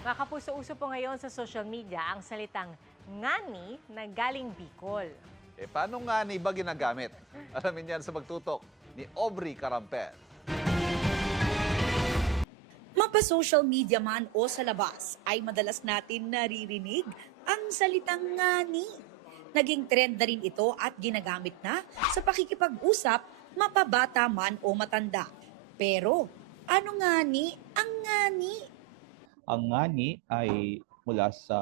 Mga kapuso-uso po ngayon sa social media ang salitang ngani na galing Bicol. Paano nga ni ba ginagamit? Alamin yan sa pagtutok ni Aubrey Carampel. Mapa-social media man o sa labas ay madalas natin naririnig ang salitang ngani. Naging trend na rin ito at ginagamit na sa pakikipag-usap, mapabata man o matanda. Pero ano ngani ang ngani? Ang ngani ay mula sa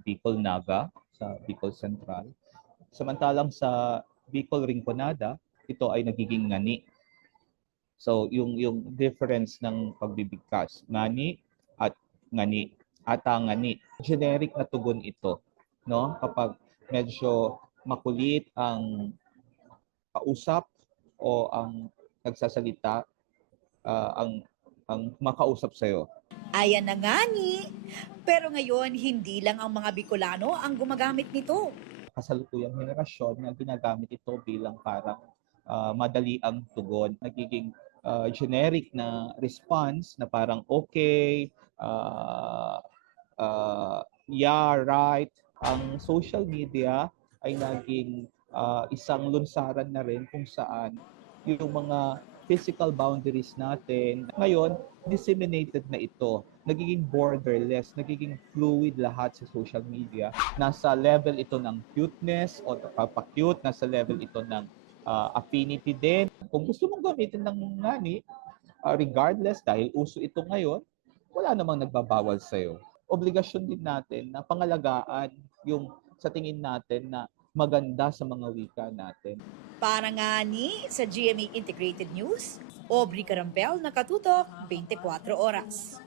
Bicol Naga, sa Bicol Central. Samantalang sa Bicol Rinconada, ito ay nagiging ngani. So yung difference ng pagbibigkas, ngani at ngani, ata ngani. Generic na tugon ito, no? Kapag medyo makulit ang kausap o ang nagsasalita, ang makausap sa'yo. Ayan na ngani. Pero ngayon, hindi lang ang mga Bicolano ang gumagamit nito. Kasalukuyang henerasyon na ginagamit ito bilang parang madali ang tugon. Nagiging generic na response na parang okay, yeah, right. Ang social media ay naging isang lunsaran na rin kung saan yung mga physical boundaries natin ngayon disseminated na ito. Nagiging borderless, nagiging fluid lahat sa social media. Nasa level ito ng cuteness o pagpa-cute, nasa level ito ng affinity din. Kung gusto mong gamitin ng ngani, regardless dahil uso ito ngayon, wala namang nagbabawal sa'yo. Obligasyon din natin na pangalagaan yung sa tingin natin na maganda sa mga wika natin. Para ngani sa GMA Integrated News, Aubrey Carampel, nakatutok 24 oras.